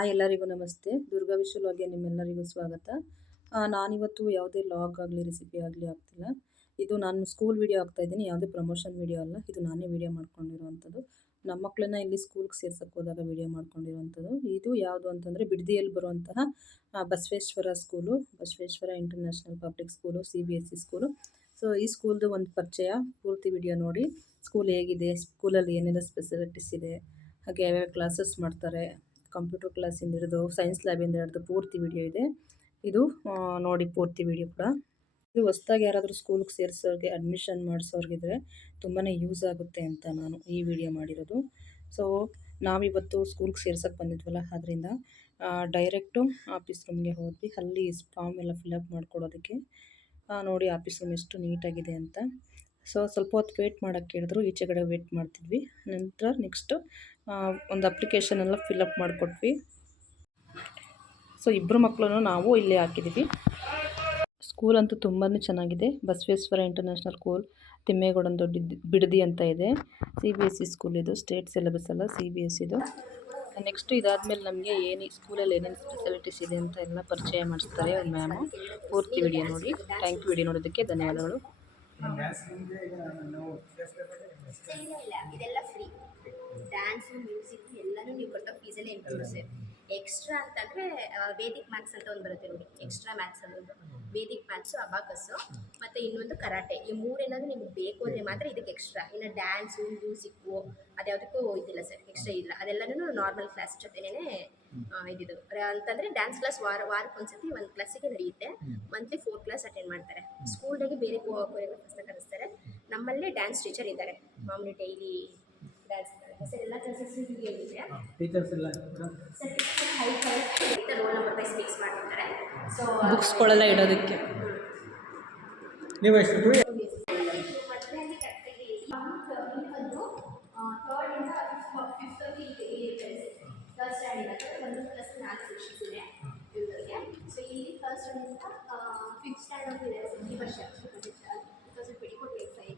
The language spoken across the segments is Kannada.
ಎಲ್ಲರಿಗೂ ನಮಸ್ತೆ. ದುರ್ಗಾ ವಿಶು ಲಾಗ್ಗೆ ನಿಮ್ಮೆಲ್ಲರಿಗೂ ಸ್ವಾಗತ. ನಾನಿವತ್ತು ಯಾವುದೇ ಲಾಗ್ ಆಗಲಿ ರೆಸಿಪಿ ಆಗಲಿ ಆಗ್ತಿಲ್ಲ. ಇದು ನಾನು ಸ್ಕೂಲ್ ವೀಡಿಯೋ ಇದ್ದೀನಿ, ಯಾವುದೇ ಪ್ರಮೋಷನ್ ವೀಡಿಯೋ ಅಲ್ಲ. ಇದು ನಾನೇ ವೀಡಿಯೋ ಮಾಡ್ಕೊಂಡಿರುವಂಥದ್ದು. ನಮ್ಮ ಮಕ್ಕಳನ್ನ ಇಲ್ಲಿ ಸ್ಕೂಲ್ಗೆ ಸೇರ್ಸಕ್ಕೆ ಹೋದಾಗ ವೀಡಿಯೋ ಮಾಡ್ಕೊಂಡಿರುವಂಥದ್ದು. ಇದು ಯಾವುದು ಅಂತಂದರೆ ಬಿಡದಿಯಲ್ಲಿ ಬರುವಂತಹ Basaveshwara school, Basaveshwara international public school, CBSE school. So ಈ ಸ್ಕೂಲ್ದು ಒಂದು ಪರಿಚಯ, ಪೂರ್ತಿ ವಿಡಿಯೋ ನೋಡಿ. ಸ್ಕೂಲ್ ಹೇಗಿದೆ, ಸ್ಕೂಲಲ್ಲಿ ಏನೆಲ್ಲ ಸ್ಪೆಸಿಲಿಟೀಸ್ ಇದೆ, ಹಾಗೆ ಯಾವ್ಯಾವ ಕ್ಲಾಸಸ್ ಮಾಡ್ತಾರೆ, ಕಂಪ್ಯೂಟರ್ ಕ್ಲಾಸಿಂದ ಹಿಡಿದು ಸೈನ್ಸ್ ಲ್ಯಾಬಿಂದ ಹಿಡಿದು ಪೂರ್ತಿ ವಿಡಿಯೋ ಇದೆ. ಇದು ನೋಡಿ ಪೂರ್ತಿ ವಿಡಿಯೋ ಕೂಡ. ಇದು ಹೊಸ್ದಾಗಿ ಯಾರಾದರೂ ಸ್ಕೂಲ್ಗೆ ಸೇರಿಸೋರಿಗೆ, ಅಡ್ಮಿಷನ್ ಮಾಡಿಸೋರಿಗಿದ್ರೆ ತುಂಬಾ ಯೂಸ್ ಆಗುತ್ತೆ ಅಂತ ನಾನು ಈ ವಿಡಿಯೋ ಮಾಡಿರೋದು. ಸೊ ನಾವಿವತ್ತು ಸ್ಕೂಲ್ಗೆ ಸೇರ್ಸೋಕ್ಕೆ ಬಂದಿದ್ವಲ್ಲ, ಅದರಿಂದ ಡೈರೆಕ್ಟು ಆಫೀಸ್ ರೂಮ್ಗೆ ಹೋದ್ವಿ. ಅಲ್ಲಿ ಫಾರ್ಮ್ ಎಲ್ಲ ಫಿಲಪ್ ಮಾಡ್ಕೊಡೋದಕ್ಕೆ. ನೋಡಿ ಆಫೀಸ್ ರೂಮ್ ಎಷ್ಟು ನೀಟಾಗಿದೆ ಅಂತ. ಸೊ ಸ್ವಲ್ಪ ಹೊತ್ತು ವೇಟ್ ಮಾಡೋಕ್ಕೆ ಹೇಳಿದ್ರು, ಈಚೆಗಡೆ ವೇಟ್ ಮಾಡ್ತಿದ್ವಿ. ನಂತರ ನೆಕ್ಸ್ಟು ಒಂದು ಅಪ್ಲಿಕೇಶನ್ ಎಲ್ಲ ಫಿಲಪ್ ಮಾಡಿಕೊಟ್ವಿ. ಸೊ ಇಬ್ಬರು ಮಕ್ಕಳನ್ನು ನಾವು ಇಲ್ಲೇ ಹಾಕಿದ್ದೀವಿ. ಸ್ಕೂಲ್ ಅಂತೂ ತುಂಬಾ ಚೆನ್ನಾಗಿದೆ. ಬಸವೇಶ್ವರ ಇಂಟರ್ನ್ಯಾಷನಲ್ ಸ್ಕೂಲ್, ತಿಮ್ಮೇಗೌಡನ ದೊಡ್ಡ ಬಿಡದಿ ಅಂತ ಇದೆ. CBSE ಸ್ಕೂಲ್ ಇದು, ಸ್ಟೇಟ್ ಸಿಲೆಬಸ್ ಅಲ್ಲ, CBSE ಇದು. ನೆಕ್ಸ್ಟ್ ಇದಾದಮೇಲೆ ನಮಗೆ ಸ್ಕೂಲಲ್ಲಿ ಏನೇನು ಸ್ಪೆಷಾಲಿಟೀಸ್ ಇದೆ ಅಂತ ಎಲ್ಲ ಪರಿಚಯ ಮಾಡಿಸ್ತಾರೆ ಒಂದು ಮ್ಯಾಮು. ಪೂರ್ತಿ ವಿಡಿಯೋ ನೋಡಿ. Thank you. ವಿಡಿಯೋ ನೋಡೋದಕ್ಕೆ ಧನ್ಯವಾದಗಳು. ಇದೆಲ್ಲ ಫ್ರೀ. ಡ್ಯಾನ್ಸು, ಮ್ಯೂಸಿಕ್ ಎಲ್ಲನೂ ನೀವು ಕೊಟ್ಟ ಫೀಸಲ್ಲೇ ಇನ್ಕ್ಲೂಸಿವ್. ಎಕ್ಸ್ಟ್ರಾ ಅಂತಂದರೆ ವೇದಿಕ್ ಮ್ಯಾಥ್ಸ್ ಅಂತ ಒಂದು ಬರುತ್ತೆ ನೋಡಿ, ಎಕ್ಸ್ಟ್ರಾ ಮ್ಯಾಥ್ಸ್ ಅನ್ನೋದು. ವೇದಿಕ್ ಮ್ಯಾಥ್ಸು, ಅಬಾಕಸ್ಸು ಮತ್ತು ಇನ್ನೊಂದು ಕರಾಟೆ. ಈ ಮೂರೇನಾದರೂ ನಿಮಗೆ ಬೇಕು ಅಂದರೆ ಮಾತ್ರ ಇದಕ್ಕೆ ಎಕ್ಸ್ಟ್ರಾ. ಇನ್ನು ಡ್ಯಾನ್ಸು, ಮ್ಯೂಸಿಕ್ಕು ಅದ್ಯಾವುದಕ್ಕೂ ಇದಿಲ್ಲ ಸರ್, ಎಕ್ಸ್ಟ್ರಾ ಇಲ್ಲ. ಅದೆಲ್ಲನೂ ನಾರ್ಮಲ್ ಕ್ಲಾಸ್ ಜೊತೆನೇ ಇದಿದ್ದು ಅಂತಂದರೆ ಡ್ಯಾನ್ಸ್ ಕ್ಲಾಸ್ ವಾರಕ್ಕೊಂದ್ಸತಿ ಒಂದು ಕ್ಲಾಸಿಗೆ ನಡೆಯುತ್ತೆ. ಮಂತ್ಲಿ 4 ಕ್ಲಾಸ್ ಅಟೆಂಡ್ ಮಾಡ್ತಾರೆ. ಸ್ಕೂಲ್ದಾಗೆ ಬೇರೆ ಕೊರಿಯೋಗ್ರಾಫರ್ಸ್ನ ಕರೆಸ್ತಾರೆ. ನಮ್ಮಲ್ಲೇ ಡ್ಯಾನ್ಸ್ ಟೀಚರ್ ಇದ್ದಾರೆ, ಮಾಮೂಲಿ ಡೈಲಿ ಡ್ಯಾನ್ಸ್ ಸರ್. ಎಲ್ಲ ಕ್ಲಾಸಸ್ ಇದೆ. ಟೀಚರ್ಸ್ ಎಲ್ಲ ರೋಲ್ ನಂಬರ್ ವೈಸ್ ಫಿಕ್ಸ್ ಮಾಡಿರ್ತಾರೆ. ಸೊ ಬುಕ್ಸ್ಗಳೆಲ್ಲ ಇಡೋದಕ್ಕೆ ನೀವು ಎಷ್ಟು ಮಧ್ಯದಲ್ಲಿ ಕರೆಕ್ಟಾಗಿ ಬಂದು 3rd ಇಂದ 5th ಇರುತ್ತೆ. ಫಸ್ಟ್ ಸ್ಟ್ಯಾಂಡರ್ಡ್ ಅಂದರೆ 1 ಪ್ಲಸ್ 4 ಸೆಕ್ಷನ್ಸ್ ಇದೆ ಇವ್ರಿಗೆ. ಸೊ ಇಲ್ಲಿ ಫಸ್ಟ್ ಸ್ಟ್ಯಾಂಡರ್ಡ್ 5th ಸ್ಟ್ಯಾಂಡರ್ಡ್ ಇದೆ. ಈ ವರ್ಷ 2024-25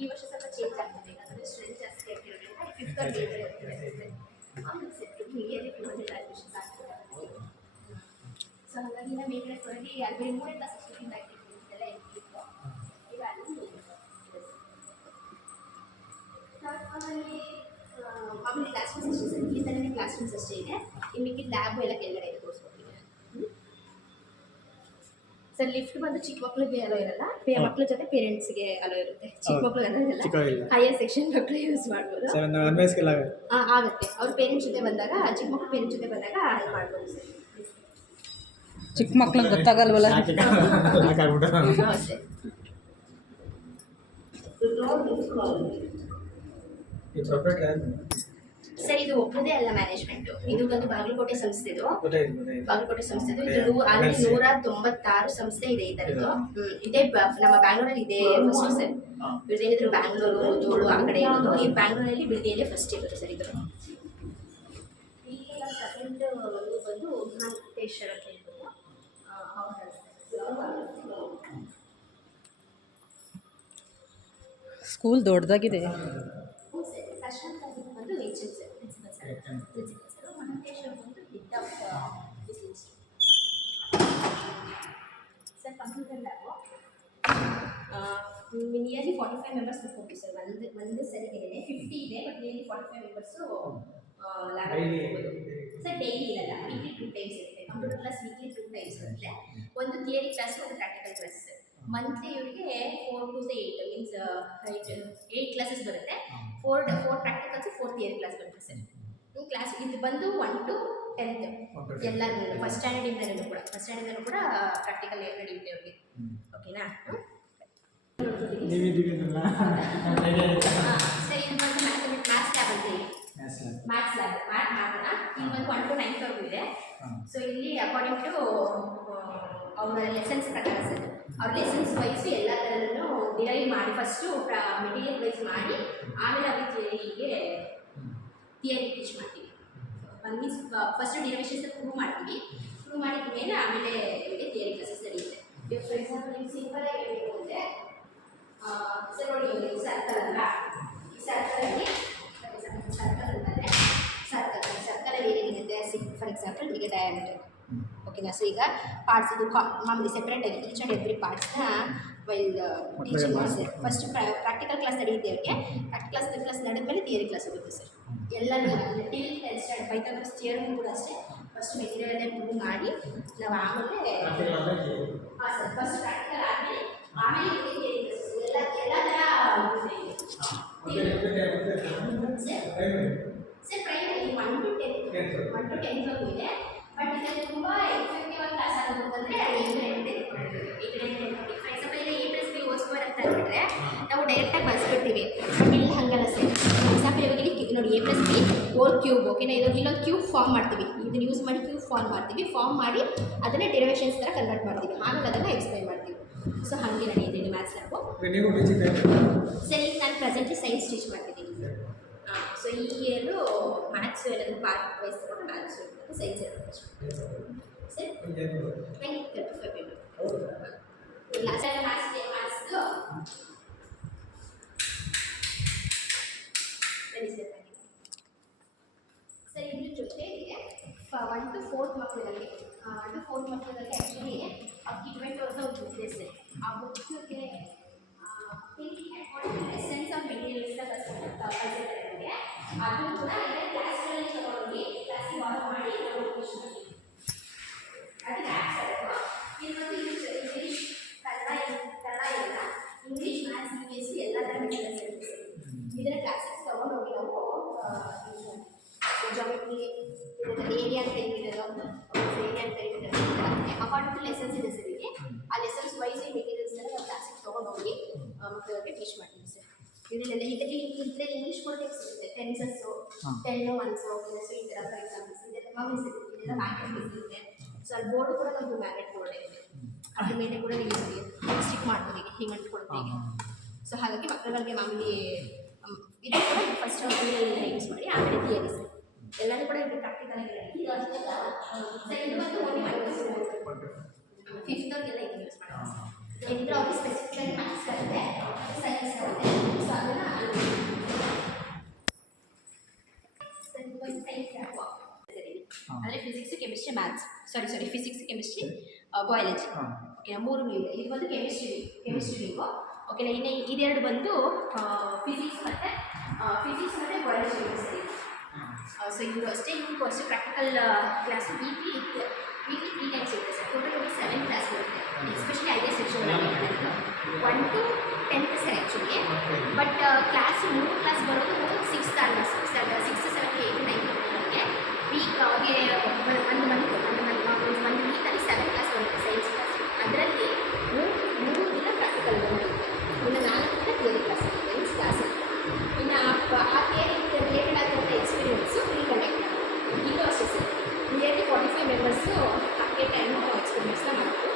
ಈ ವರ್ಷ ಸ್ವಲ್ಪ ಚೇಂಜ್ ಆಗ್ತದೆ. ಯಾಕಂದರೆ ಸ್ಟ್ರೆಂತ್ ಜಾಸ್ತಿ ಆಗಿರೋದ್ರಿಂದ 5th ಇರುತ್ತೆ. ಆಮೇಲೆ ಸೆಪ್ಟೆಂಬರ್ ಇಯರ್ಲಿ 200 ಅಡ್ಮಿಷನ್ಸ್ ಆಗ್ತದೆ. ಸೊ ಹಾಗಾಗಿ ನಾವು ಮೇಲ್ಗಡೆ ಹೊರಗೆ ಅಲ್ಲಿ 3 ಕ್ಲಾಸ್ ಅಷ್ಟೊಂದು ಆ್ಯಕ್ಟಿವಿಟೀಸ್ ಎಲ್ಲ ಇರ್ತಿತ್ತು. ಈಗ ಅಲ್ಲಿ ಆಮೇಲೆ ಮಾಮೂಲಿ ಕ್ಲಾಸ್ ರೂಮ್ಸ್ ಅಷ್ಟೇ ಸರ್. ಈ ಥರನೇ ಕ್ಲಾಸ್ ರೂಮ್ಸ್ ಅಷ್ಟೇ ಇದೆ. ಇನ್ನು ಮಿಕ್ಕಿದ ಲ್ಯಾಬು ಎಲ್ಲ ಕೆಳಗಡೆ ಇದೆ, ತೋರಿಸ್ಕೊಡ್ತೀನಿ ಸರ್. ಲಿಫ್ಟ್ ಬಂದು ಚಿಕ್ಕ ಮಕ್ಕಳಿಗೆ ಅಲೋ ಇರಲ್ಲ, ಮಕ್ಕಳ ಜೊತೆ ಪೇರೆಂಟ್ಸ್ಗೆ ಅಲೋ ಇರುತ್ತೆ. ಚಿಕ್ಕ ಮಕ್ಕಳು ಅನ್ನೋದಿಲ್ಲ, ಹೈಯರ್ ಸೆಕ್ಷನ್ ಮಕ್ಕಳು ಯೂಸ್ ಮಾಡ್ಬೋದು. ಆಗುತ್ತೆ. ಅವ್ರ ಪೇರೆಂಟ್ಸ್ ಜೊತೆ ಬಂದಾಗ, ಚಿಕ್ಕ ಮಕ್ಕಳು ಪೇರೆಂಟ್ಸ್ ಜೊತೆ ಬಂದಾಗ ಅಲ್ಲಿ ಮಾಡ್ಬೋದು ಸರ್. ಚಿಕ್ಕ ಮಕ್ಳಿಗೆ ಗೊತ್ತಾಗಲ್ವಲ್ಲ. ಸರ್ ಇದು ಒಬ್ಬದೇ ಅಲ್ಲ ಮ್ಯಾನೇಜ್ಮೆಂಟು. ಇದು ಬಂದು ಬಾಗಲಕೋಟೆ ಸಂಸ್ಥೆದು. ಬಾಗಲಕೋಟೆ ಸಂಸ್ಥೆದು ಇದು ಆಲ್ರೆಡಿ 196 ಸಂಸ್ಥೆ ಇದೆ ಈ ಥರದ್ದು. ಇದೇ ನಮ್ಮ ಬ್ಯಾಂಗ್ಳೂರಲ್ಲಿ ಇದೆ ಫಸ್ಟ್ ಸರ್. ಇದೇನಿದ್ರು ಬ್ಯಾಂಗ್ಳೂರು, ಜೋಳು ಆ ಕಡೆ ಇರೋದು. ಈ ಬ್ಯಾಂಗ್ಳೂರಲ್ಲಿ ಬಿಡದಿಯಲ್ಲೇ ಫಸ್ಟ್ ಇರುತ್ತೆ ಸರ್ ಇದು. ಈಗ ಸೆಕೆಂಡ್ ಬಂದು ಮಂತೇಶ್ವರ ಅಂತ ಹೇಳ್ಬೋದು. ಸ್ಕೂಲ್ ದೊಡ್ಡದಾಗಿದೆ. ಬಂದು HM sir, principal sir. Manteshwara ಬಂದು head of business sir. Computer lab nearly 45 members ಕೂತ್ಕೊಳ್ತೀವಿ ಸರ್. ಒಂದು ಸರಿಗೆ 50 ಇದೆ, but nearly 45 members lab sir. Daily ಇರಲ್ಲ, ವೀಕ್ಲಿ 2 ಟೈಮ್ಸ್ ಇರುತ್ತೆ. ಕಂಪ್ಯೂಟರ್ ಕ್ಲಾಸ್ ವೀಕ್ಲಿ 2 ಟೈಮ್ಸ್ ಇರುತ್ತೆ. ಒಂದು ಥಿಯರಿ ಕ್ಲಾಸ್, ಒಂದು ಪ್ರಾಕ್ಟಿಕಲ್ ಕ್ಲಾಸ್ ಸರ್. ಮಂತ್ಲಿ ಇವರಿಗೆ 4 to 8 ಮೀನ್ಸ್ 8 ಕ್ಲಾಸಸ್ ಬರುತ್ತೆ. 4 ಪ್ರಾಕ್ಟಿಕಲ್ಸ್, 4 ಥಿಯರಿ ಕ್ಲಾಸ್ ಬರುತ್ತೆ ಸರ್. ಈ ಕ್ಲಾಸ್ ಇದು ಬಂದು 1 to 10th ಎಲ್ಲರೂ ಫಸ್ಟ್ ಸ್ಟ್ಯಾಂಡರ್ಡಿಂದನೂ ಕೂಡ ಪ್ರಾಕ್ಟಿಕಲ್ ನಡೆಯುತ್ತೆ ಅವ್ರಿಗೆ. ಓಕೆನಾ ಸರ್. ಇದು ಬಂದು ಮ್ಯಾಥ್ಸ್ ಲ್ಯಾಬ್ ಅಂತ ಹೇಳಿ, ಮ್ಯಾಥ್ಸ್ ಲ್ಯಾಬ್ ಮಾಡೋಣ. ಇಲ್ಲಿ ಬಂದು 1 to 9 ವರೆಗೂ ಇದೆ. ಸೊ ಇಲ್ಲಿ ಅಕಾರ್ಡಿಂಗ್ ಟು ಅವರ ಲೆಸನ್ಸ್ ಪ್ರಕಾರ ಸರ್, ಅವ್ರ ಲೆಸನ್ಸ್ ವೈಸು ಎಲ್ಲ ಥರನೂ ಡಿರೈವ್ ಮಾಡಿ, ಫಸ್ಟು ಮೆಟೀರಿಯಲ್ ವೈಸ್ ಮಾಡಿ, ಆಮೇಲೆ ಅವ್ರಿಗೆ ಥಿಯರಿ ಟೀಚ್ ಮಾಡ್ತೀವಿ. ಮೀನ್ಸ್ ಫಸ್ಟು ಡಿರೈವೇಷನ್ಸ್ ಪ್ರೂವ್ ಮಾಡ್ತೀವಿ. ಪ್ರೂವ್ ಮಾಡಿದ ಮೇಲೆ ಆಮೇಲೆ ಇವರಿಗೆ ಥಿಯರಿ ಕ್ಲಾಸಸ್ ನಡೆಯುತ್ತೆ. ಫಾರ್ ಎಕ್ಸಾಂಪಲ್ ನೀವು ಸಿಂಪಲ್ ಆಗಿ ಹೇಳಬೇಕು ಅಂದರೆ ಸರ್ ನೋಡಿ, ಸರ್ಕಲ್ ಅಲ್ಲ, ಈ ಸರ್ಕಲಲ್ಲಿ ಸರ್ಕಲ್ ಅಂತಂದರೆ ಸರ್ಕಲಲ್ಲಿ ಏನೇನಿರುತ್ತೆ, ಫಾರ್ ಎಕ್ಸಾಂಪಲ್ ಈಗ ಡಯಾಮೀಟರ್ ಓಕೆನಾ. ಸೊ ಈಗ ಪಾರ್ಟ್ಸ್ ಇದು ಮಾಮೂಲಿ ಸೆಪ್ರೇಟಾಗಿ ಈಚ್ ಆ್ಯಂಡ್ ಎವ್ರಿ ಪಾರ್ಟ್ಸ್ನ while teaching sir. First practical class ನಡೆಯುತ್ತೆ ಅವ್ರಿಗೆ. ಪ್ರಾಕ್ಟಿಕಲ್ ಕ್ಲಾಸ್ ನಡೆದ್ಮೇಲೆ ಥಿಯರಿ ಕ್ಲಾಸ್ ಹೋಗುತ್ತೆ ಸರ್. ಎಲ್ಲನೂ till 10th standard Pythagoras theorem ಕೂಡ ಅಷ್ಟೇ. ಫಸ್ಟ್ ಮೆಟೀರಿಯಲ್ ಮೂವ್ ಮಾಡಿ ನಾವು ಆಮೇಲೆ ಹಾಂ ಸರ್ ಫಸ್ಟ್ ಪ್ರಾಕ್ಟಿಕಲ್ ಆದಮೇಲೆ ಆಮೇಲೆ ಎಲ್ಲ ಸರ್ ಪ್ರೈಮರಿ 1 to 10th ಇದೆ. ಬಟ್ ಇದರಲ್ಲಿ ತುಂಬ ಎಫೆಕ್ಟಿವ್ ಆಗಿ ಕ್ಲಾಸ್ ಆಗೋದಂದರೆ ಫಾರ್ ಎಕ್ಸಾಂಪಲ್ ಈಗ A+B ಓದಿಸ್ಕೋರ್ ಅಂತ ಅಂದ್ಬಿಟ್ರೆ ನಾವು ಡೈರೆಕ್ಟಾಗಿ ಬಳಸ್ಬಿಡ್ತೀವಿ. ಬಟ್ ಇಲ್ಲಿ ಹಂಗಲ್ಲ ಸರ್. ಫಾರ್ ಎಕ್ಸಾಂಪಲ್ ಇವಾಗ ಇಲ್ಲಿ ನೋಡಿ A+B ಹೋಲ್ ಕ್ಯೂಬ್ ಓಕೆನಾ. ಇಲ್ಲೊಂದು ಕ್ಯೂಬ್ ಫಾರ್ಮ್ ಮಾಡ್ತೀವಿ. ಇದನ್ನು ಯೂಸ್ ಮಾಡಿ ಕ್ಯೂಬ್ ಫಾರ್ಮ್ ಮಾಡ್ತೀವಿ. ಫಾರ್ಮ್ ಮಾಡಿ ಅದನ್ನೇ ಡೆರಿವೇಷನ್ಸ್ ಥರ ಕನ್ವರ್ಟ್ ಮಾಡ್ತೀವಿ. ಆಮೇಲೆ ಅದನ್ನು ಎಕ್ಸ್ಪ್ಲೈನ್ ಮಾಡ್ತೀವಿ. ಸೊ ಹಾಗೆ ನಡೆಯುತ್ತೆ ಇದು ಮ್ಯಾಥ್ಸ್ ಲ್ಯಾಬು. ಸರ್ ಈಗ ನಾನು ಪ್ರೆಸೆಂಟ್ಲಿ ಸೈನ್ಸ್ ಟೀಚ್ ಮಾಡ್ತಿದ್ದೀನಿ. ಸೊ ಈ ಇಯರು ಮ್ಯಾಥ್ಸು ಏನಾದರೂ ಪಾರ್ಟ್ ವೈಸ್ ತಗೊಂಡು ಮ್ಯಾಥ್ಸು ಮತ್ತು ಸೈನ್ಸ್ ಇರುತ್ತೆ ಸರ್. 35 ಪೇಮೆಂಟ್ ಲಾಸ್ಟ್ ಟೈಮ್ ಮ್ಯಾಥ್ಸ್ದು ಸರ್ ಇದ್ರ ಜೊತೆಗೆ 1 to 4th ಮಕ್ಕಳಿಗೆ 1 to 4th ಮಕ್ಕಳಿಗೆ ಆ್ಯಕ್ಚುಲಿ ಕಿಟ್ಮೆಂಟ್ ಅವ್ರದ್ದು ಒಂದು ಬುಕ್ ಇದೆ ಸರ್. ಆ ಬುಕ್ಸ್ಗೆ ಎಸೆನ್ಸ್ ಆಫ್ ಮೆಟೀರಿಯಲ್ಸ್ ಕಲಿಸಿದ್ದಾರೆ ನಮಗೆ. ಅದು ಕೂಡ ಕ್ಲಾಸ್ಗಳಲ್ಲಿ ತಗೊಂಡೋಗಿ ಕ್ಲಾಸಿಗೆ ವಾಕ್ ಮಾಡಿ ನಾವು ಟೀಚ್ ಮಾಡ್ತೀವಿ. ಅದು ಆ್ಯಪ್ಸ್ ಅಲ್ವಾ. ಇದು ಬಂದು ಇಂಗ್ಲೀಷ್ ಕನ್ನಡ ಎಲ್ಲ ಇಂಗ್ಲೀಷ್ ಮ್ಯಾಥ್ಸ್ EVS ಎಲ್ಲ ಥರ ಮೆಟೀರಿಯಲ್ಸ್ ಇರುತ್ತೆ ಸರ್. ಇದರ ಕ್ಲಾಸಸ್ ತೊಗೊಂಡೋಗಿ ನಾವು ಜಾಮೆಟ್ರಿ ಏರಿಯಾ ಅಂತ ಏನಿರೋದು ಏರಿಯಾ ಅಂತ ಏನಿರೋದು ಅಕಾರ್ಡಿಂಗ್ ಟು ಲೆಸನ್ಸ್ ಇದೆ ಸರ್. ಇಲ್ಲಿ ಆ ಲೆಸನ್ಸ್ ವೈಸ್ ಈ ಮೆಟೀರಿಯಲ್ಸ್ ಎಲ್ಲ ನಾವು ಕ್ಲಾಸಿಗೆ ತೊಗೊಂಡೋಗಿ ಮಕ್ಕಳಿಗೆ ಟೀಚ್ ಮಾಡ್ತೀವಿ ಸರ್. ಇದರಲ್ಲಿ ಈಗ ಇದರಲ್ಲಿ ಇಂಗ್ಲೀಷ್ ಕೂಡ ಸಿಗುತ್ತೆ. ಟೆನ್ಸಸ್ಸು 10 1 ಸೊ ಈ ಥರ ಫಾರ್ ಎಕ್ಸಾಂಪಲ್ಸ್ ಇದೆಲ್ಲ ಮಾಮೂಲಿ ಸಿಗುತ್ತೆ. ಇದೆಲ್ಲ ಮ್ಯಾಗ್ನೆಟ್ ಸಿಗುತ್ತೆ. ಸೊ ಅಲ್ಲಿ ಬೋರ್ಡು ಕೂಡ ನಮ್ಮದು ಮ್ಯಾಗ್ನೆಟ್ ಬೋರ್ಡ್ ಇದೆ. ಅದ್ರ ಮೇಲೆ ಕೂಡ ನೀವು ಸ್ಟಿಕ್ ಮಾಡ್ಬೋದು ಈಗ ಹಿಂಗೆ ಅಂಟ್ಕೊಳ್ತೀವಿ. ಸೊ ಹಾಗಾಗಿ ಮಕ್ಕಳುಗಳಿಗೆ ಮಾಮೂಲಿ ಇದು ಕೂಡ ಫಸ್ಟ್ ಎಲ್ಲ ಯೂಸ್ ಮಾಡಿ ಆಮೇಲೆ ಥಿಯರಿ ಸರ್ ಎಲ್ಲನೂ ಕೂಡ ಇದು ಪ್ರಾಕ್ಟಿಕಲ್ ಆಗಿ ಇದು ಅಷ್ಟೇ ಸೆಕೆಂಡ್ ಬಂದು ಓನ್ಲಿ ಮೈಕ್ರೋಸ್ಕೋಪ್ 5th ಅವ್ರಿಗೆಲ್ಲ ಇದು ಯೂಸ್ ಮಾಡೋದು. ಎಂಟು ಅವ್ರಿಗೆ ಸ್ಪೆಸಿಫಿಕ್ ಆಗಿ ಮ್ಯಾಥ್ಸ್ ಬರುತ್ತೆ, ಸೈನ್ಸ್ ಬರುತ್ತೆ. ಸೊ ಅದನ್ನು ಅಂದರೆ physics chemistry maths physics chemistry biology okay 3 ಇದೆ. ಇದು ಬಂದು ಕೆಮಿಸ್ಟ್ರಿ ಓಕೆನಾ. ಇನ್ನು ಇದೆರಡು ಬಂದು ಫಿಸಿಕ್ಸ್ ಮತ್ತು ಬಯಾಲಜಿ ಇದೆ ಸರಿ. ಸೊ ಇದು ಅಷ್ಟೇ. ನಿಮಗೂ ಅಷ್ಟೇ ಪ್ರಾಕ್ಟಿಕಲ್ ಕ್ಲಾಸ್ ವೀಕ್ಲಿ 3 ಟೈಮ್ಸ್ ಇರುತ್ತೆ ಸರ್. ಟೋಟಲ್ 7 ಕ್ಲಾಸ್ ಬರುತ್ತೆ. ಎಸ್ಪೆಷಲಿ ಐದೇ section 1 to 10th sir actually. But class 3 class ಬರೋದು 6th 7th 8th 9th weak ಅವ್ರಿಗೆ ಒಂದು ವೀಕಲ್ಲಿ 7 ಕ್ಲಾಸ್ ಬರುತ್ತೆ ಸೈನ್ಸ್ ಕ್ಲಾಸ್. ಅದರಲ್ಲಿ 3 ದಿನ ಪ್ರಾಕ್ಟಿಕಲ್ ಬರುತ್ತೆ. ಇನ್ನು 4 ದಿನ ಥಿಯರಿ ಕ್ಲಾಸ್ ಸೈನ್ಸ್ ಕ್ಲಾಸ್. ಇನ್ನು ಆ ಥಿಯರಿ ರಿಲೇಟೆಡ್ ಆಗಿರುವಂಥ ಎಕ್ಸ್ಪೀರಿಯನ್ಸು ಇಲ್ಲಿ ಕಂಡಕ್ಟ್ ಮಾಡೋದು. ಇಲ್ಲೂ ಅಷ್ಟೇ ಸರ್. ನಿಯರ್ಲಿ 45 ಮೆಂಬರ್ಸು ಹಾಗೆ 10 ಎಕ್ಸ್ಪೀರಿಯನ್ಸ್ನ ಮಾಡೋದು.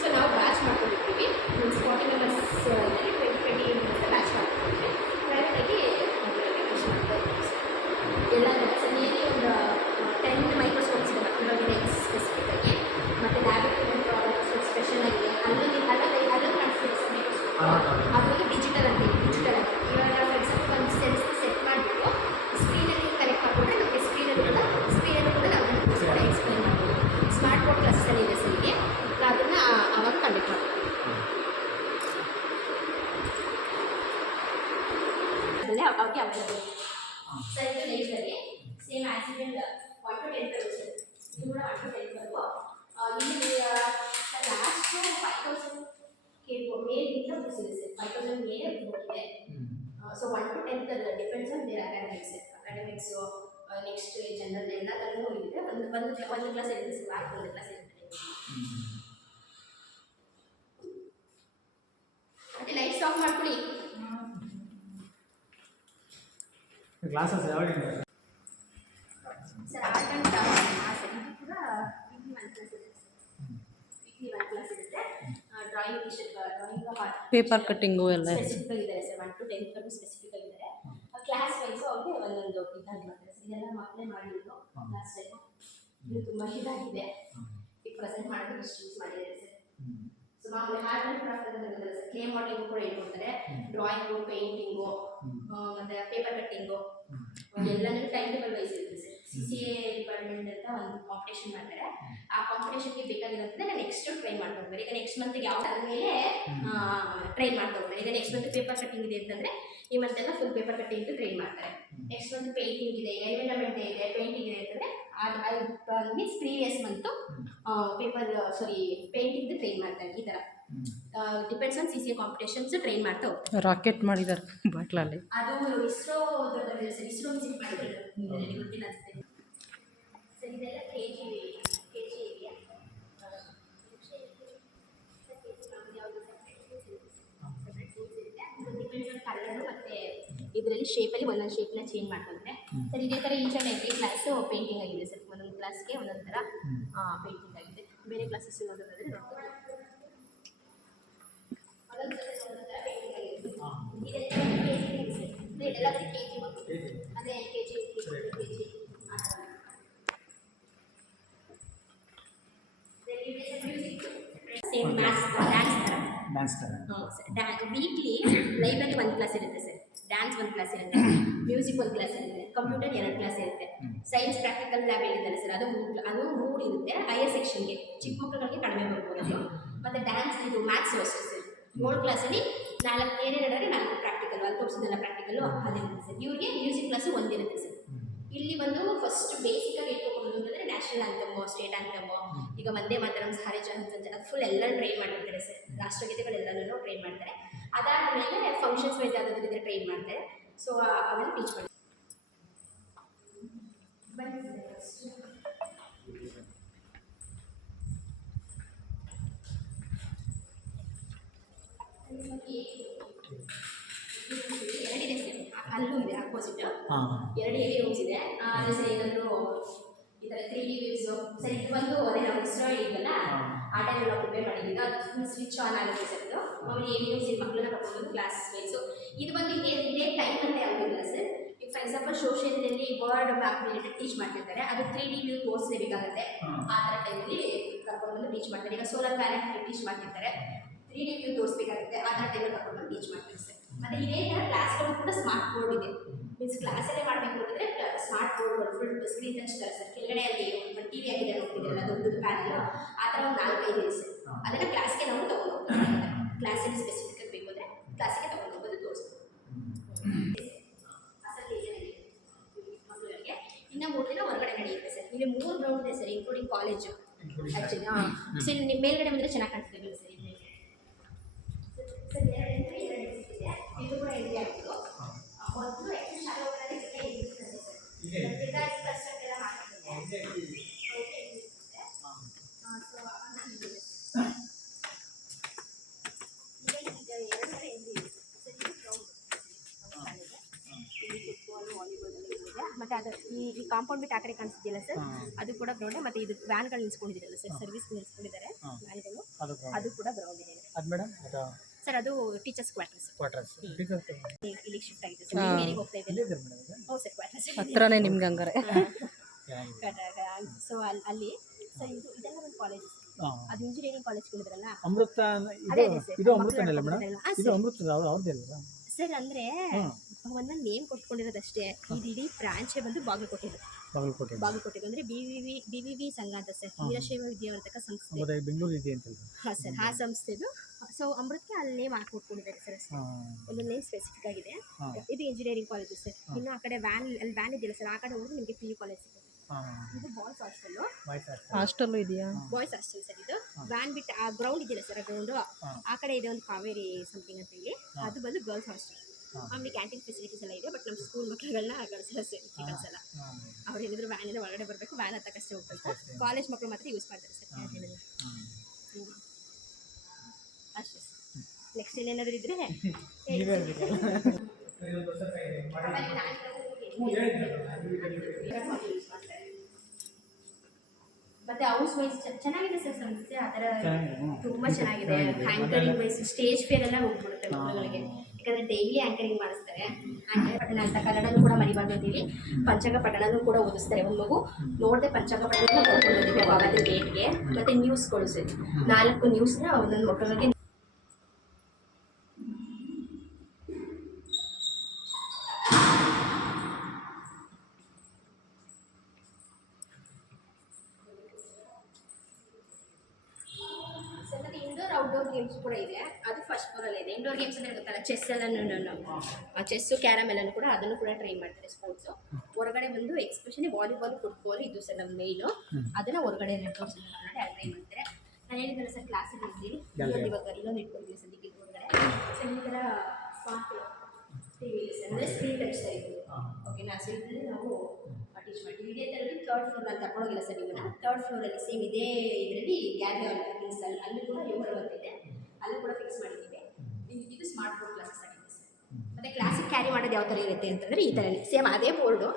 ಸೊ ನಾವು ಬ್ಯಾಚ್ ಮಾಡ್ಕೊಂಡಿರ್ತೀವಿ. ಮೀನ್ಸ್ 40 ಮೆಂಬರ್ಸ್ ಇದ್ದರೆ 20 ಮೆಂಬರ್ಸ್ ಬ್ಯಾಚ್ ಮಾಡ್ಕೊಂಡಿರ್ತೀವಿ. ಪ್ರೈವೇಟಾಗಿ ಟೀಚ್ ಮಾಡ್ತಾ ಎಲ್ಲ ನಿಯರ್ಲಿ ಒಂದು 10 ಮೈಕ್ರೋಸ್ಕೋಪ್ಸ್ ಇದೆ ಮಕ್ಕಳಿಗೆ ಸ್ಪೆಸಿಫಿಕ್ ಆಗಿ. ಮತ್ತು ಲ್ಯಾಬಿಟರಿ ಪ್ರಾಡಕ್ಟ್ಸ್ ಸ್ಪೆಷಲ್ ಆಗಿದೆ. ಅಲ್ಲೊಂದು ಕಾಣಿಸ್ತಿದೆ ಸರ್ ಮೈಕ್ರೋಸ್ಕೋಪ್. ಅದರಲ್ಲಿ ಡಿಜಿಟಲ್ ಅಂತೀವಿ. ಇವಾಗ ಫಾರ್ ಎಕ್ಸಾಂಪಲ್ ಒಂದು ಸೆನ್ಸ್ ಸೆಟ್ ಮಾಡಿಬಿಟ್ಟು ಸ್ಕ್ರೀನಲ್ಲಿ ಕನೆಕ್ಟ್ ಮಾಡಿಬಿಟ್ರೆ ನಮಗೆ ಸ್ಕ್ರೀನಲ್ಲೂ ಕೂಡ ನಾವು ಎಕ್ಸ್ಪ್ಲೈನ್ ಮಾಡ್ಬೋದು. ಸ್ಮಾರ್ಟ್ ಬೋರ್ಡ್ ಕ್ಲಾಸಲ್ಲಿ ಇದೆ ಸರ್ ಹೀಗೆ ನಾವು ಅದನ್ನು ಆವಾಗ ಕಂಡಕ್ಟ್ ಮಾಡ್ತೀವಿ. ಅವಾಗೆ ಅವೈಲೇಬಲ್ ಸರ್. ಇದು ಲೈಫಲ್ಲಿ ಸೇಮ್ ಆ್ಯಸಿಡೆಂಟ್ 1 to 10 ಬರುತ್ತೆ. ಇದು ಕೂಡ 1 to 10 ಬರುವ ಇಲ್ಲಿ ಲಾಸ್ಟ್ 5000 ಮೇಲಿಂದ ಮುಗಿಸಿದೆ ಸರ್. 5000 ಮೇಲೆ ಹೋಗಿದೆ. So 1 to 10th depends on their academics next general ಎಲ್ಲ ಥರನೂ ಇದೆ. ಒಂದು ಕ್ಲಾಸ್ ಇರುತ್ತೆ ಸರ್. ವಾರಕ್ಕೆ ಒಂದು ಕ್ಲಾಸ್ ಇರುತ್ತೆ. ಮತ್ತು ಲೈಟ್ಸ್ ಆಫ್ ಮಾಡ್ಕೊಳ್ಳಿ ಕ್ಲಾಸಸ್ ಯಾವಾಗ sir. Art and craft sir. ಇದು ಕೂಡ ವೀಕ್ಲಿ 1 ಕ್ಲಾಸ್ ಇರುತ್ತೆ. ಡ್ರಾಯಿಂಗ್ ಪೇಪರ್ ಕಟ್ಟಿಂಗು ಎಲ್ಲ ಸ್ಪೆಸಿಫಿಕ್ ಆಗಿದ್ದಾರೆ ಸರ್. 1 to 10th ವರೆಗೂ ಸ್ಪೆಸಿಫಿಕ್ ಆಗಿದ್ದಾರೆ. ಕ್ಲಾಸ್ ವೈಸು ಅವ್ರಿಗೆ ಒಂದೊಂದು ಇದಾಗಿ ಮಾಡ್ತಾರೆ ಸರ್. ಇದೆಲ್ಲ ಮಕ್ಕಳೇ ಮಾಡಿದ್ರು ಲಾಸ್ಟ್ ಟೈಮು. ಇದು ತುಂಬ ಇದಾಗಿದೆ. ಈಗ ಪ್ರೆಸೆಂಟ್ ಮಾಡೋದಕ್ಕೆ ಇಷ್ಟು ಯೂಸ್ ಮಾಡಿದ್ದಾರೆ ಸರ್. ಸೊ ಮಾಮೂಲಿ ಆರ್ಟ್ ಆ್ಯಂಡ್ ಕ್ರಾಫ್ಟ್ ಅಂತ ಇರುತ್ತೆ ಸರ್. ಕ್ಲೇ ಮಾಡಲಿಂಗು ಕೂಡ ಹೇಳ್ಕೊಡ್ತಾರೆ. ಡ್ರಾಯಿಂಗು, ಪೇಂಟಿಂಗು ಮತ್ತು ಪೇಪರ್ ಕಟ್ಟಿಂಗು ಎಲ್ಲನೂ ಟೈಮ್ ಟೇಬಲ್ ವೈಸ್ ಇರುತ್ತೆ ಸರ್. CCA ಡಿಪಾರ್ಟ್ಮೆಂಟ್ ಅಂತ ಒಂದು ಕಾಂಪಿಟೇಷನ್ ಮಾಡ್ತಾರೆ. ಆ ಕಾಂಪಿಟೇಷನ್ಗೆ ಬೇಕಾಗಿರೋದನ್ನ ನಾನು ನೆಕ್ಸ್ಟ್ ಟ್ರೈ ಮಾಡ್ತಾ ಹೋಗ್ತಾರೆ. ಈಗ ನೆಕ್ಸ್ಟ್ ಮಂತ್ ಯಾವ ಆದಮೇಲೆ ಟ್ರೈನ್ ಮಾಡ್ತಾ ಹೋಗ್ತಾರೆ. ಈಗ ನೆಕ್ಸ್ಟ್ ಮಂತ್ ಪೇಪರ್ ಕಟ್ಟಿಂಗ್ ಇದೆ ಅಂತಂದರೆ ಈ ಮಂತ್ ಎಲ್ಲ ಫುಲ್ ಪೇಪರ್ ಕಟ್ಟಿಂಗ್ ಟ್ರೈನ್ ಮಾಡ್ತಾರೆ. ನೆಕ್ಸ್ಟ್ ಮಂತ್ ಪೇಂಟಿಂಗ್ ಇದೆ, ಎನ್ವಿರಾನ್ಮೆಂಟ್ ಇದೆ, ಪೇಂಟಿಂಗ್ ಇದೆ ಅಂತಂದರೆ ಅದು means previous month painting train ಮಾಡ್ತಾರೆ. ಈ ಥರ depends on CCA competitions train ಮಾಡ್ತಾ ಹೋಗ್ತಾರೆ. ರಾಕೆಟ್ ಮಾಡಿದ್ದಾರೆ ಬಾಟ್ಲಲ್ಲಿ. ಅದು ಇಸ್ರೋ ಬಂದಿದೆ ಸರ್. ಇಸ್ರೋ ವಿಸಿಟ್ ಮಾಡಿದ್ರು, ನನಗೆ ಗೊತ್ತಿಲ್ಲ ಅನಿಸುತ್ತೆ ಸರ್. ಇದೆಲ್ಲ KG ಏರಿಯಾ. ಕಲರು ಮತ್ತು ಇದರಲ್ಲಿ ಶೇಪಲ್ಲಿ ಒಂದೊಂದು ಶೇಪ್ನ ಚೇಂಜ್ ಮಾಡ್ಕೊಂಡ್ರೆ ಸರ್. ಇದೇ ಥರ each and every class painting ಆಗಿದೆ ಸರ್. ಒಂದೊಂದು ಕ್ಲಾಸ್ಗೆ ಒಂದೊಂದು ಥರ ಪೇಂಟಿಂಗ್ ಆಗಿದೆ. ಬೇರೆ ಕ್ಲಾಸಸ್ ನೋಡೋದಾದರೆ ನೋಡ್ತಾರೆ. ಇದೆಲ್ಲ ಬರೀ KG ಅದೇ LKG UKG ಆ ಥರ. ಸೇಮ್ ಮ್ಯಾಥ್ಸ್ ಡ್ಯಾನ್ಸ್ ಥರ. ವೀಕ್ಲಿ ಲೈಬ್ರರಿ ಒಂದು ಕ್ಲಾಸ್ ಇರುತ್ತೆ ಸರ್, ಡ್ಯಾನ್ಸ್ ಒಂದು ಕ್ಲಾಸ್ ಇರುತ್ತೆ, ಮ್ಯೂಸಿಕ್ ಒಂದು ಕ್ಲಾಸ್ ಇರುತ್ತೆ, ಕಂಪ್ಯೂಟರ್ 2 ಕ್ಲಾಸ್ ಇರುತ್ತೆ, ಸೈನ್ಸ್ ಪ್ರಾಕ್ಟಿಕಲ್ ಲ್ಯಾಬ್ ಹೇಳಿದ್ದಾರೆ ಸರ್, ಅದು 3 ಇರುತ್ತೆ. ಹೈಯರ್ ಸೆಕ್ಷನ್ಗೆ ಚಿಕ್ಕ ಮಕ್ಕಳಿಗೆ ಕಡಿಮೆ ಬರ್ಬೋದು. ಮತ್ತು ಡ್ಯಾನ್ಸ್ ಇದು ಮ್ಯಾಥ್ಸ್ ಅಷ್ಟೇ ಸರ್. 7 ಕ್ಲಾಸಲ್ಲಿ 4 ಥಿಯರಿ ನಡೆದರೆ 4 ಪ್ರಾಕ್ಟಿಕಲ್, ಅಲ್ಲಿ ತೋರಿಸಿದೆಲ್ಲ ಪ್ರಾಕ್ಟಿಕಲ್ಲು ಅದಿರುತ್ತೆ ಸರ್. ಇವ್ರಿಗೆ ಮ್ಯೂಸಿಕ್ ಕ್ಲಾಸು ಒಂದಿರುತ್ತೆ ಸರ್. ಇಲ್ಲಿ ಬಂದು ಫಸ್ಟ್ ಬೇಸಿಕಾಗಿ ಇಟ್ಕೊಂಡು ಅಂತಂದರೆ ನ್ಯಾಷನಲ್ ಆ್ಯಂಥಮು, ಸ್ಟೇಟ್ ಆ್ಯಂಥಮು, ಈಗ ವಂದೇ ಮಾತರಂ, ಹರಿ ಜಹಾನ್ ಅದು ಫುಲ್ ಎಲ್ಲ ಟ್ರೈನ್ ಮಾಡಿರ್ತಾರೆ ಸರ್. ರಾಷ್ಟ್ರಗೀತೆಗಳೆಲ್ಲನೂ ಟ್ರೈನ್ ಮಾಡ್ತಾರೆ. ಅದಾದಮೇಲೆ ಫಂಕ್ಷನ್ಸ್ ವೈಸ್ ಯಾವುದಾದ್ರೂ ಇದ್ದರೆ ಟ್ರೈನ್ ಮಾಡ್ತಾರೆ. ಸೊ ಅವೆಲ್ಲ ಟೀಚ್ ಮಾಡ್ತಾರೆ. ಎರಡಿದೆ ಸರ್, ಅಲ್ಲೂ ಇದೆ ಆಪೋಸಿಟ್ 2 ಹೆವಿ ರೂಮ್ಸ್ ಇದೆ. ಅದೇ ಸರ್ ಏನಾದರೂ ಈ ಥರ 3D ವ್ಯೂಸು ಸರ್. ಇದು ಬಂದು ಅದೇ ನಾವು ಇಸ್ರೋ ಇದೆಲ್ಲ ಆ ಟೈಮ್ ನಾವು ಪ್ರಿಪೇರ್ ಮಾಡಿದ್ದೀವಿ. ಅದು ಸ್ವಿಚ್ ಆನ್ ಆಗುತ್ತೆ ಸರ್. ಇದು ಆಮೇಲೆ ಹೆವಿ ರೂಮ್ಸ್ ಇದು ಮಕ್ಕಳನ್ನ ಕರ್ಕೊಂಡು ಕ್ಲಾಸ್ ವೈಸು. ಇದು ಬಂದು ಇದೇ ಟೈಮ್ ಅಂತ ಯಾವುದಿಲ್ಲ ಸರ್. ಈಗ ಫಾರ್ ಎಕ್ಸಾಂಪಲ್ ಸೋಷಿಯಲಲ್ಲಿ ವರ್ಡ್ ಮ್ಯಾಪ್ ರಿಲೇಟೆಡ್ ಟೀಚ್ ಮಾಡ್ತಿರ್ತಾರೆ, ಅದು 3D ವ್ಯೂ ತೋರಿಸಲೇಬೇಕಾಗುತ್ತೆ. ಆ ಥರ ಟೈಮಲ್ಲಿ ಕರ್ಕೊಂಡು ಟೀಚ್ ಮಾಡ್ತಾರೆ. ಈಗ ಸೋಲಾರ್ ಪ್ಯಾನೆಲ್ ಟೀಚ್ ಮಾಡ್ತಿರ್ತಾರೆ, 3D ವ್ಯೂ ತೋರಿಸಬೇಕಾಗುತ್ತೆ. ಆ ಥರ ಟೈಮಲ್ಲಿ ಕರ್ಕೊಂಡು ಟೀಚ್ ಮಾಡ್ತಾರೆ ಸರ್. ಮತ್ತು ಇದೇ ಥರ ಕ್ಲಾಸ್ಗಳು ಕೂಡ ಸ್ಮಾರ್ಟ್ ಬೋರ್ಡ್ ಇದೆ. ಮೀನ್ಸ್ ಕ್ಲಾಸಲ್ಲೇ ಮಾಡಬೇಕು ಅಂತಂದರೆ smart board full screen touch ಥರ ಸರ್. ಕೆಳಗಡೆ ಅಲ್ಲಿ ಒಂದು TV ಆಗಿದೆ ನೋಡ್ತಿದ್ದೀರಲ್ಲ, ದೊಡ್ಡದು ಪ್ಯಾನಲ್, ಆ ಥರ ಒಂದು 4-5 ಇದೆ ಸರ್. ಅದನ್ನು ಕ್ಲಾಸ್ಗೆ ನಾವು ತೊಗೊಂಡು ಹೋಗ್ತೀವಿ. ಕ್ಲಾಸಲ್ಲಿ ಸ್ಪೆಸಿಫಿಕ್ ಬೇಕು ಅಂದರೆ ಕ್ಲಾಸಿಗೆ ತೊಗೊಂಡು ಹೋಗೋದು ತೋರಿಸ್ಬೋದು. ಮಕ್ಕಳಿಗೆ ಇನ್ನು 3 ದಿನ ಹೊರಗಡೆ ನಡೆಯುತ್ತೆ ಸರ್. ಇಲ್ಲಿ 3 ಗ್ರೌಂಡ್ ಇದೆ sir, including college actually. Sir ನಿಮ್ಮ ಮೇಲ್ಗಡೆ ಬಂದರೆ ಚೆನ್ನಾಗಿ ಕಾಣಿಸ್ತಿರಲಿಲ್ಲ ಸರ್. ಇಲ್ಲಿ ಸರ್ 2 ಎಂಟ್ರಿ 2 ಎಕ್ಸಿಟ್ ಇದೆ. ಇದು ಕೂಡ ಎಂಟ್ರಿ ಆಗ್ತಿತ್ತು. ಮೊದಲು ಎಷ್ಟು ಶಾಲೆ ಹೋಗೋದ್ರೆ ಸರ್ ಎಲ್ಲ ಮಾಡ್ತಿದ್ದೆ. ಮತ್ತು ಅದು ಈ ಕಾಂಪೌಂಡ್ ಬಿಟ್ಟು ಆ ಕಡೆ ಕಾಣಿಸ್ತಿದೆಯಲ್ಲ ಸರ್, ಅದು ಕೂಡ ಗ್ರೌಂಡೆ. ಮತ್ತು ಇದು ವ್ಯಾನ್ಗಳು ನಿಲ್ಸ್ಕೊಂಡಿದ್ದೀರಲ್ಲ ಸರ್, ಸರ್ವಿಸ್ ನಿಲ್ಸ್ಕೊಂಡಿದ್ದಾರೆ ವ್ಯಾನ್ಗಳು, ಅದು ಕೂಡ ಗ್ರೌಂಡ್ ಇದೆ ಸರ್. ಅದು ಟೀಚರ್ಸ್ ಕ್ವಾರ್ಟರ್ಸ್ ಇಲ್ಲಿಗೆ ಶಿಫ್ಟ್ ಆಗಿದೆ ಸರ್. ಮೇರಿಗೆ ಹೋಗ್ತಾ ಇದ್ದೇನೆ. ಹೌದು ಸರ್, ಕ್ವಾರ್ಟರ್ಸ್ ಹತ್ರನೇ ನಿಮ್ಗೆ ಹಂಗಾರೆ. ಸೊ ಅಲ್ಲಿ ಸರ್ ಇದೆಲ್ಲ ಒಂದು ಕಾಲೇಜ್. ಅದು ಇಂಜಿನಿಯರಿಂಗ್ ಕಾಲೇಜ್ ಕೇಳಿದ್ರಲ್ಲ, ಅಮೃತ ಇದು ಅಮೃತನಲ್ಲ ಮೇಡಮ್? ಇದು ಅಮೃತ ಅವ್ರದ್ದಲ್ಲ ಸರ್. ಅಂದರೆ ಒಂದೊಂದು ನೇಮ್ ಕೊಟ್ಕೊಂಡಿರೋದಷ್ಟೇ. ಇದು ಇಡೀ ಬ್ರಾಂಚೇ ಬಂದು ಬಾಗಲಕೋಟೆ ಅಂದರೆ BVV ಸಂಘ ಅಂತ ಸರ್, ವೀರಶೈವ ವಿದ್ಯಾವರ್ಧಕ ಸಂಸ್ಥೆ ಬೆಂಗಳೂರು ಇದೆ ಅಂತ. ಹಾಂ ಸರ್, ಆ ಸಂಸ್ಥೆದು. ಸೊ ಅಮೃತಕ್ಕೆ ಅಲ್ಲಿ ನೇಮ್ ಹಾಕೊಟ್ಕೊಂಡಿದ್ದಾರೆ ಸರ್ ಅಷ್ಟೇ. ಒಂದು ನೇಮ್ ಸ್ಪೆಸಿಫಿಕ್ ಆಗಿದೆ. ಇದು ಇಂಜಿನಿಯರಿಂಗ್ ಕಾಲೇಜು ಸರ್. ಇನ್ನು ಆ ಕಡೆ ವ್ಯಾನ್ ಇದೆಯಲ್ಲ ಸರ್, ಆ ಕಡೆ ಹೋದ್ರೆ ನಿಮಗೆ PU ಕಾಲೇಜ್ ಸಿಗುತ್ತೆ. ಇದು ಬಾಯ್ಸ್ ಹಾಸ್ಟೆಲ್ ಇದೆಯಾ? Boys hostel sir. ಇದು ವ್ಯಾನ್ ಬಿಟ್ಟು ಆ ಗ್ರೌಂಡ್ ಇದೆಯಲ್ಲ ಸರ್, ಆ ಗ್ರೌಂಡು ಆ ಕಡೆ ಇದೆ ಒಂದು ಕಾವೇರಿ ಸಮಥಿಂಗ್ ಅಂತ ಹೇಳಿ, ಅದು ಬಂದು ಗರ್ಲ್ಸ್ ಹಾಸ್ಟೆಲ್. ಆಮೇಲೆ ಕ್ಯಾಂಟೀನ್ ಫೆಸಿಲಿಟೀಸ್ ಎಲ್ಲ ಇದೆ. ಬಟ್ ನಮ್ಮ ಸ್ಕೂಲ್ ಮಕ್ಕಳುಗಳನ್ನ ಕಳಿಸಲ್ಲ ಸರ್, ಕಳಿಸಲ್ಲ. ಅವ್ರು ಏನಿದ್ರು ವ್ಯಾನಿಂದ ಹೊರಗಡೆ ಬರಬೇಕು, ವ್ಯಾನ್ ಹತ್ತಕ್ಕಷ್ಟೇ ಹೋಗ್ತಾರೆ ಸರ್. ಕಾಲೇಜ್ ಮಕ್ಕಳು ಮಾತ್ರ ಯೂಸ್ ಮಾಡ್ತಾರೆ ಸರ್ ಕ್ಯಾಂಟೀನೆಲ್ಲ. ಅಷ್ಟೇ ಸರ್. ನೆಕ್ಸ್ಟ್ ಏನೇನಾದರೂ ಇದ್ದರೆ ಮತ್ತೆ ಹೌಸ್ ವೈಸ್ ಚೆನ್ನಾಗಿದೆ ಸರ್ ಸಂಸ್ಥೆ. ಆ ಥರ ತುಂಬ ಚೆನ್ನಾಗಿದೆ. ಆ್ಯಂಕರಿಂಗ್ ವೈಸ್ ಸ್ಟೇಜ್ ಫೇರ್ ಎಲ್ಲ ಹೋಗ್ಬಿಡುತ್ತೆ ಮಕ್ಕಳುಗಳಿಗೆ. ಯಾಕಂದರೆ ಡೈಲಿ ಆ್ಯಂಕರಿಂಗ್ ಮಾಡಿಸ್ತಾರೆ. ಆ್ಯಂಕರ್ ಪಠಣ ಅಂತ ಕನ್ನಡನೂ ಕೂಡ ಮರಿಬಾರ್ದು ಅಂತೇಳಿ ಪಂಚಾಂಗ ಪಠಣನೂ ಕೂಡ ಓದಿಸ್ತಾರೆ. ಒಂದು ಮಗು ನೋಡದೆ ಪಂಚಾಂಗ ಪಠಣ ನೋಡ್ಕೊಂಡು ಬಂದಿದ್ದೆ ಅವಾಗದ ಡೇಟ್ಗೆ. ಮತ್ತು ನ್ಯೂಸ್ಗಳು ಸರ್, 4 ನ್ಯೂಸ್ನ ಒಂದೊಂದು ಮಕ್ಕಳಿಗೆ ಔಟ್ಡೋರ್ ಗೇಮ್ಸ್ ಕೂಡ ಇದೆ, ಅದು ಫಸ್ಟ್ ಫ್ಲೋರಲ್ಲಿ ಇದೆ. ಇಂಡೋರ್ ಗೇಮ್ಸ್ ಅಂದರೆ ಗೊತ್ತಲ್ಲ, ಚೆಸ್ ಎಲ್ಲನೂ, ಚೆಸ್ಸು ಕ್ಯಾರಮ್ ಎಲ್ಲನೂ ಕೂಡ ಅದನ್ನು ಕೂಡ ಟ್ರೈನ್ ಮಾಡ್ತಾರೆ ಸ್ಪೋರ್ಟ್ಸು. ಹೊರಗಡೆ ಬಂದು ಎಕ್ಸ್ಪೆಷಲಿ ವಾಲಿಬಾಲ್, ಫುಟ್ಬಾಲ್ ಇದು ಸರ್ ನಮ್ಮ ಮೇಯ್ನು. ಅದನ್ನು ಹೊರಗಡೆ ನೆಟ್ವರ್ಕ್ಸ್ ಮಾಡಿ ಅಲ್ಲಿ ಟ್ರೈನ್ ಮಾಡ್ತಾರೆ. ನಾನು ಹೇಳಿದ್ನಲ್ಲ ಸರ್ ಕ್ಲಾಸಿಗೆ ಇರ್ತೀನಿ, ಇಲ್ಲೊಂದು ಇಟ್ಕೊಂಡಿದ್ದೀನಿ ಸದ್ಯಕ್ಕೆ ಹೊರಗಡೆ. ಸೊ ಈ ಥರ ಸ್ಮಾರ್ಟ್ ಟಿವಿ ಇದೆ ಸರ್, ಅಂದರೆ ಸ್ಕ್ರೀನ್ ಟಚ್ ಸರ್ ಇದು. ಓಕೆನಾ, ಸೊ ಇದರಲ್ಲಿ ನಾವು ಟೀಚ್ ಮಾಡ್ತೀವಿ. ಇದೇ ಥರದ್ದು ಥರ್ಡ್ ಫ್ಲೋರ್ ನಾನು ತಗೊಂಡೋಗಿಲ್ಲ ಸರ್ ನಿಮ್ಮನ್ನ. ಥರ್ಡ್ ಫ್ಲೋರಲ್ಲಿ ಸೇಮ್ ಇದೇ ಇದರಲ್ಲಿ ಗ್ಯಾಲರಿ ಮೀನ್ಸ್ ಅಲ್ಲಿ ಕೂಡ ಯೋಗ ಬರ್ತಿದೆ, ಅಲ್ಲಿ ಕೂಡ ಫಿಕ್ಸ್ ಮಾಡಿದ್ದೀವಿ. ಇದು ಸ್ಮಾರ್ಟ್ ಬೋರ್ಡ್ ಕ್ಲಾಸಸ್ ಆಗಿದೆ ಸರ್. ಮತ್ತು ಕ್ಲಾಸಿಗೆ ಕ್ಯಾರಿ ಮಾಡೋದು ಯಾವ ಥರ ಇರುತ್ತೆ ಅಂತಂದರೆ ಈ ಥರ ಸೇಮ್ ಅದೇ ಬೋರ್ಡು